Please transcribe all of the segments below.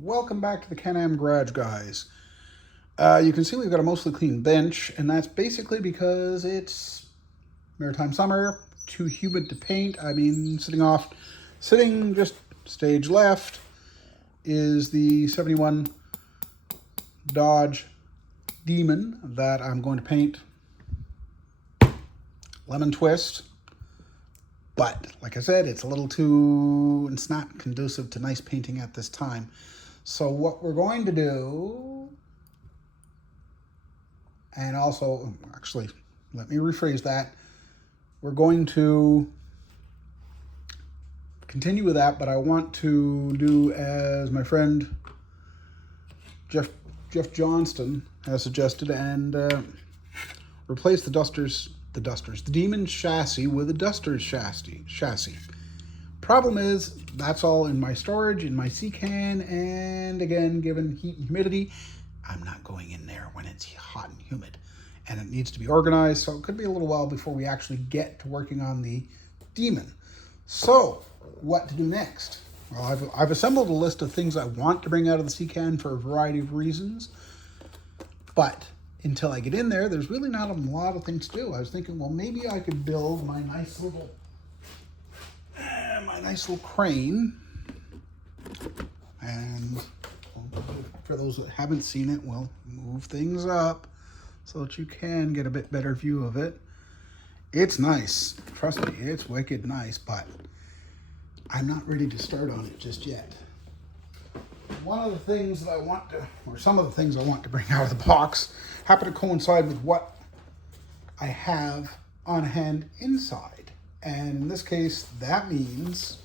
Welcome back to the Can-Am Garage, guys. You can see we've got a mostly clean bench, and that's basically because it's maritime summer, too humid to paint. I mean, sitting just stage left is the 71 Dodge Demon that I'm going to paint lemon twist. But like I said, it's not conducive to nice painting at this time. So what we're going to do, and also, actually, let me rephrase that. We're going to continue with that, but I want to do as my friend Jeff Johnston has suggested, and replace the Demon chassis with a Duster's chassis. Problem is, that's all in my storage, in my sea can, and again, given heat and humidity, I'm not going in there when it's hot and humid. And it needs to be organized, so it could be a little while before we actually get to working on the Demon. So, what to do next? Well, I've assembled a list of things I want to bring out of the sea can for a variety of reasons, but until I get in there, there's really not a lot of things to do. I was thinking, well, maybe I could build my nice little crane. And for those that haven't seen it, we'll move things up so that you can get a bit better view of it. It's nice. Trust me, it's wicked nice, but I'm not ready to start on it just yet. One of the things that some of the things I want to bring out of the box happen to coincide with what I have on hand inside. And in this case, that means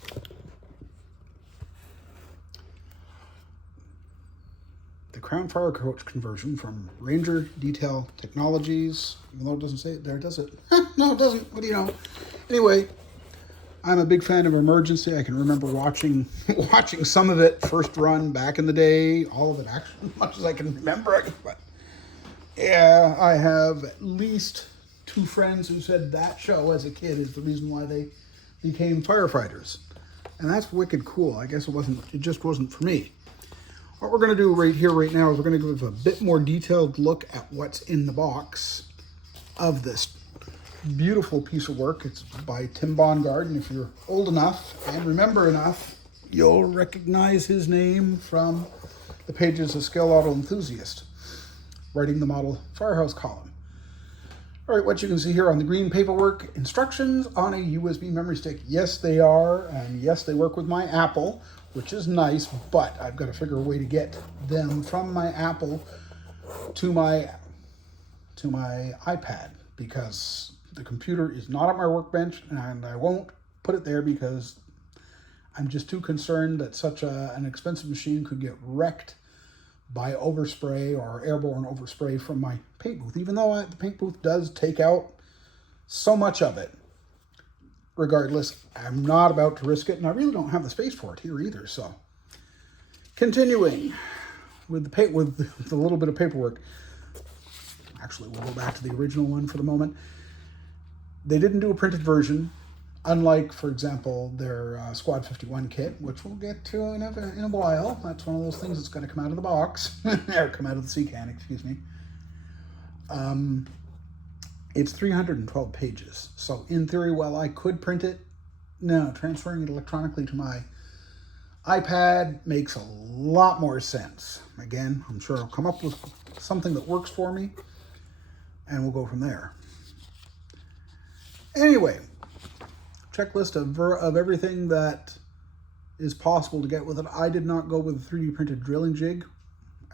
the Crown Firecoach conversion from Ranger Detail Technologies, even though it doesn't say it there, does it? No, it doesn't. What do you know? Anyway, I'm a big fan of Emergency. I can remember watching some of it first run back in the day, all of it actually, as much as I can remember it. But yeah, I have at least 2 friends who said that show as a kid is the reason why they became firefighters. And that's wicked cool. I guess it just wasn't for me. What we're going to do right here, right now, is we're going to give a bit more detailed look at what's in the box of this beautiful piece of work. It's by Tim Bongard, and if you're old enough and remember enough, you'll recognize his name from the pages of Scale Auto Enthusiast, writing the model firehouse column. All right, what you can see here on the green paperwork, instructions on a USB memory stick. Yes, they are, and yes, they work with my Apple, which is nice, but I've got to figure a way to get them from my Apple to my iPad, because the computer is not at my workbench, and I won't put it there because I'm just too concerned that such an expensive machine could get wrecked by overspray or airborne overspray from my paint booth, even though the paint booth does take out so much of it. Regardless, I'm not about to risk it, and I really don't have the space for it here either. So, continuing with the little bit of paperwork. Actually, we'll go back to the original one for the moment. They didn't do a printed version, unlike, for example, their Squad 51 kit, which we'll get to in a while. That's one of those things that's going to come out of the box, or come out of the sea can, excuse me. It's 312 pages. So in theory, while I could print it, no, transferring it electronically to my iPad makes a lot more sense. Again, I'm sure I'll come up with something that works for me, and we'll go from there. Anyway, checklist of everything that is possible to get with it. I did not go with a 3D printed drilling jig,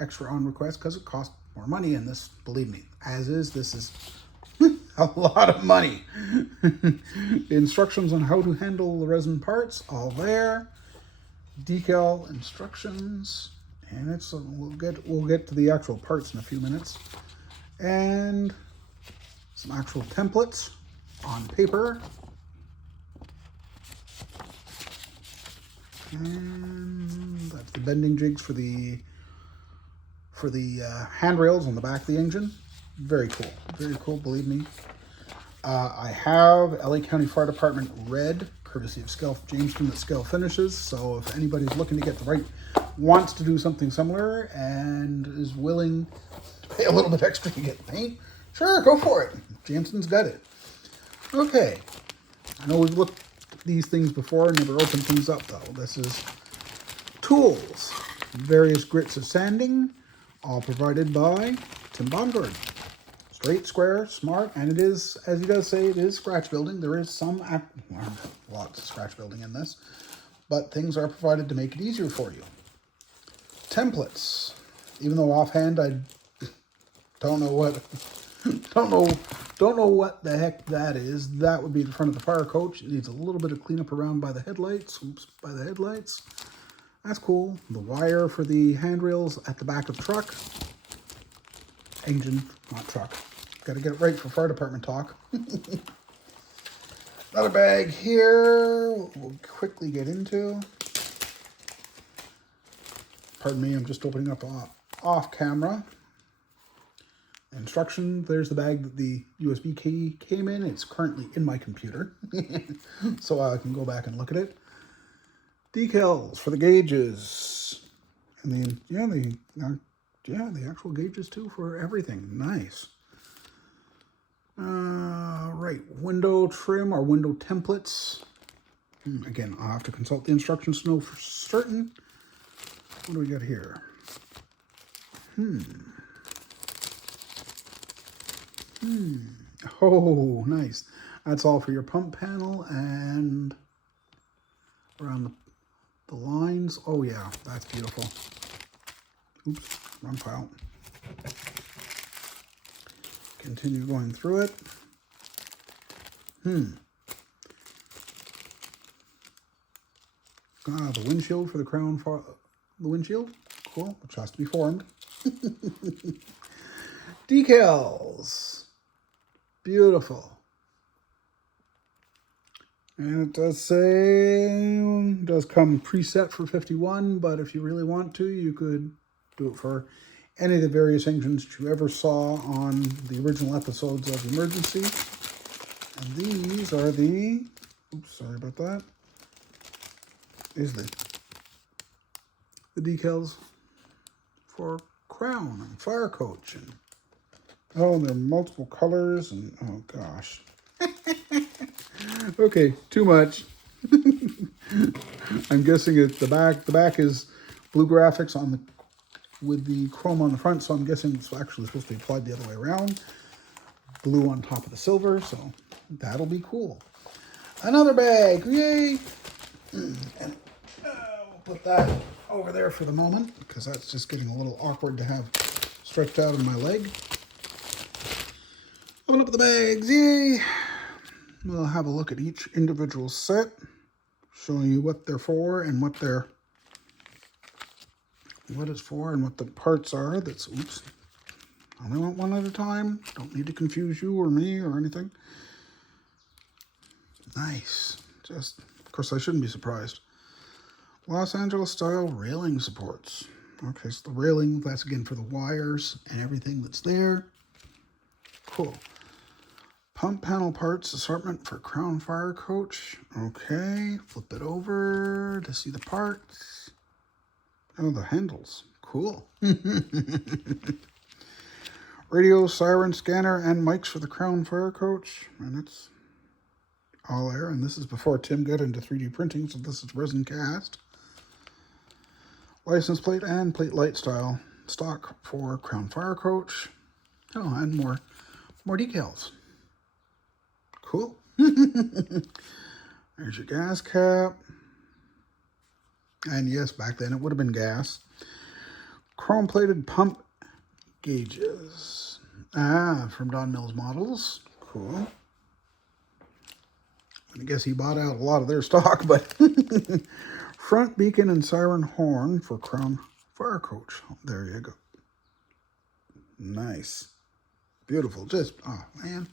extra on request, because it cost more money, and this, believe me, this is a lot of money. Instructions on how to handle the resin parts, all there. Decal instructions, and we'll get to the actual parts in a few minutes. And some actual templates on paper. And that's the bending jigs for the handrails on the back of the engine. Very cool, believe me. I have LA County Fire Department red, courtesy of Jamestown at Scale Finishes. So if anybody's looking to get the right wants to do something similar and is willing to pay a little bit extra to get paint, sure, go for it. Jansen's got it. Okay. I know we've looked at these things before, never opened things up though. This is tools. Various grits of sanding, all provided by Tim Baumgard. Straight, square, smart, and it is, as he does say, it is scratch building. There is lots of scratch building in this, but things are provided to make it easier for you. Templates. Even though offhand I don't know what what the heck that is. That would be the front of the Firecoach. It needs a little bit of cleanup around by the headlights. Oops, by the headlights. That's cool. The wire for the handrails at the back of the truck. Engine, not truck. Got to get it right for fire department talk. Another bag here we'll quickly get into. Pardon me, I'm just opening up off camera. Instruction, there's the bag that the USB key came in. It's currently in my computer, so I can go back and look at it. Decals for the gauges. And the actual gauges too for everything. Nice. Right, window trim or window templates. Again, I'll have to consult the instructions to know for certain. What do we got here? Oh, nice. That's all for your pump panel and around the lines. Oh yeah, that's beautiful. Oops, wrong file. Continue going through it. The windshield for the Crown the windshield. Cool, which has to be formed. Decals. Beautiful. And it does say, it does come preset for 51, but if you really want to, you could do it for any of the various engines that you ever saw on the original episodes of Emergency. And these are the, oops, sorry about that. Is the decals for Crown and Firecoach. And oh, and they're multiple colors, and oh gosh. Okay, too much. I'm guessing it's the back. The back is blue graphics on the with the chrome on the front, so I'm guessing it's actually supposed to be applied the other way around. Blue on top of the silver, so that'll be cool. Another bag, yay! And we'll put that over there for the moment, because that's just getting a little awkward to have stretched out on my leg. Open up the bags, yay! We'll have a look at each individual set, showing you what they're for and what it's for and what the parts are. That's, oops, I only want one at a time. Don't need to confuse you or me or anything. Nice. Just, of course, I shouldn't be surprised. Los Angeles style railing supports. Okay, so the railing, that's again for the wires and everything that's there. Cool. Pump panel parts assortment for Crown Firecoach. Okay, flip it over to see the parts. Oh, the handles. Cool. Radio, siren, scanner, and mics for the Crown Firecoach. And it's all there. And this is before Tim got into 3D printing, so this is resin cast. License plate and plate light style stock for Crown Firecoach. Oh, and more decals. Cool. There's your gas cap. And yes, back then it would have been gas. Chrome plated pump gauges. From Don Mills Models. Cool. I guess he bought out a lot of their stock, but front beacon and siren horn for Crown Firecoach. There you go. Nice. Beautiful. Just, oh man.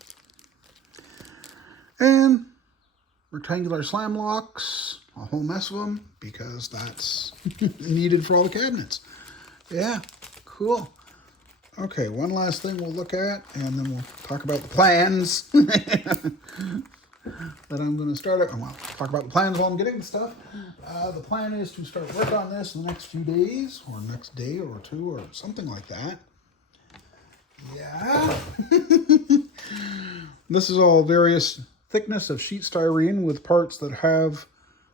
And rectangular slam locks, a whole mess of them, because that's needed for all the cabinets. Yeah, cool. Okay, one last thing we'll look at, and then we'll talk about the plans. that I'm going to start it. Well, talk about the plans while I'm getting the stuff. The plan is to start work on this in the next few days, or next day or two, or something like that. Yeah. This is all various thickness of sheet styrene with parts that have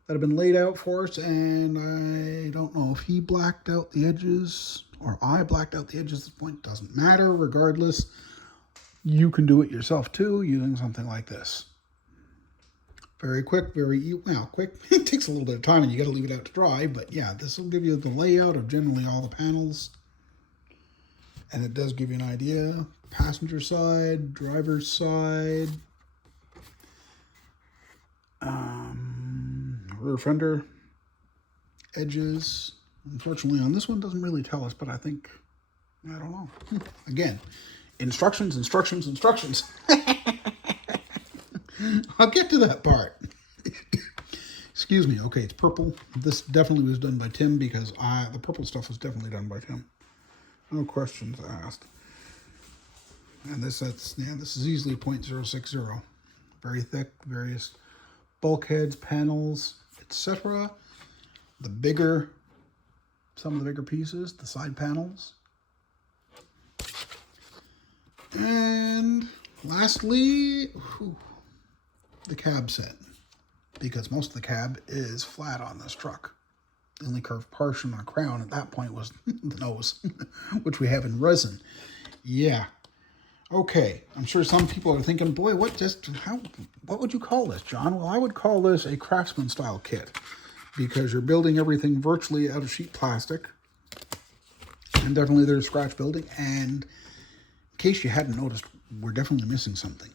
been laid out for us, and I don't know if he blacked out the edges or I blacked out the edges at this point. Doesn't matter. Regardless, you can do it yourself too using something like this. Very quick, quick. It takes a little bit of time and you got to leave it out to dry, but yeah, this will give you the layout of generally all the panels. And it does give you an idea. Passenger side, driver's side, rear fender, edges. Unfortunately, on this one, doesn't really tell us, but I think, I don't know. Again, instructions. I'll get to that part. Excuse me. Okay, it's purple. This definitely was done by Tim because the purple stuff was definitely done by Tim. No questions asked. And this is easily 0.060. Very thick, various bulkheads, panels, etc. Some of the bigger pieces, the side panels. And lastly, the cab set. Because most of the cab is flat on this truck. The only curved portion on a Crown at that point was the nose, which we have in resin. Yeah. Okay. I'm sure some people are thinking, boy, what would you call this, John? Well, I would call this a craftsman style kit because you're building everything virtually out of sheet plastic. And definitely there's scratch building. And in case you hadn't noticed, we're definitely missing something.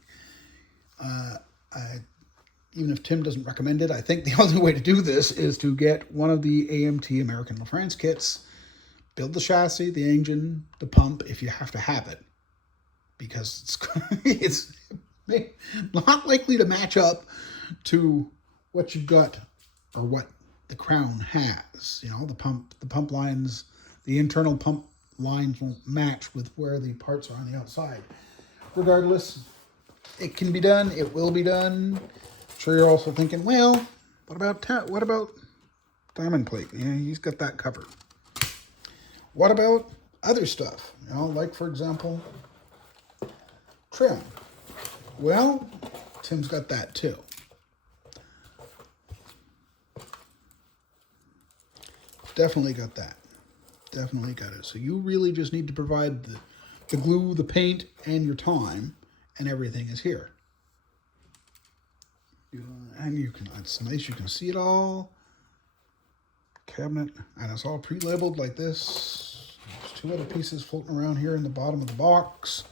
Even if Tim doesn't recommend it, I think the only way to do this is to get one of the AMT American La France kits, build the chassis, the engine, the pump, if you have to have it. Because it's not likely to match up to what you've got or what the Crown has. You know, the pump lines, the internal pump lines won't match with where the parts are on the outside. Regardless, it can be done. It will be done. Sure, you're also thinking, well, what about diamond plate? Yeah, he's got that covered. What about other stuff? You know, like for example, trim. Well, Tim's got that too. Definitely got that. Definitely got it. So you really just need to provide the glue, the paint, and your time, and everything is here. And it's nice, you can see it all. Cabinet, and it's all pre-labeled like this. There's two other pieces floating around here in the bottom of the box.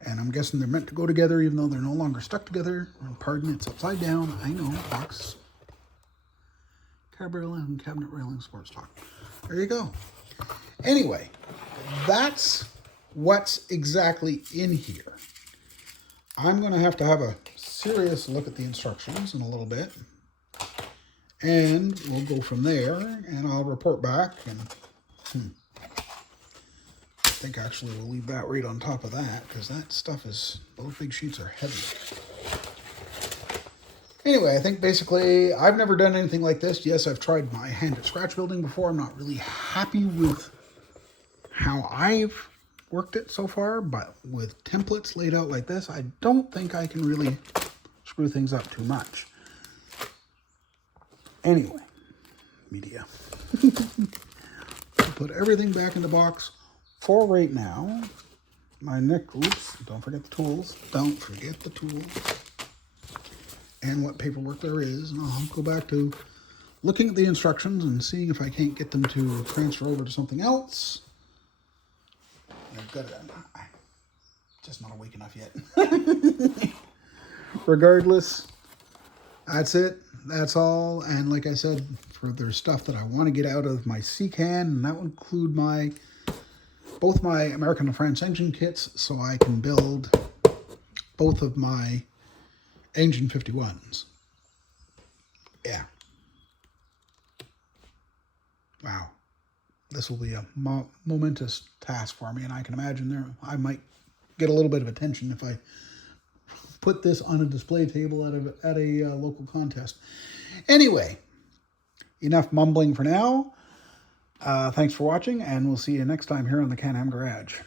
And I'm guessing they're meant to go together even though they're no longer stuck together. Pardon, it's upside down. I know, box. Cab railing and cabinet railing sports talk. There you go. Anyway, that's what's exactly in here. I'm going to have a serious look at the instructions in a little bit. And we'll go from there, and I'll report back. And I think actually we'll leave that right on top of that, because that stuff those big sheets are heavy. Anyway, I think basically I've never done anything like this. Yes, I've tried my hand at scratch building before. I'm not really happy with how I've worked it so far, but with templates laid out like this, I don't think I can really screw things up too much. Anyway, media. Put everything back in the box for right now. Oops, don't forget the tools. Don't forget the tools. And what paperwork there is. And I'll go back to looking at the instructions and seeing if I can't get them to transfer over to something else. I'm just not awake enough yet. Regardless, that's it. That's all. And like I said, for there's stuff that I want to get out of my C-can, and that would include both my American La France engine kits, so I can build both of my engine 51s. Yeah. Wow. This will be a momentous task for me, and I can imagine I might get a little bit of attention if I put this on a display table at a local contest. Anyway, enough mumbling for now. Thanks for watching, and we'll see you next time here on the Can-Am Garage.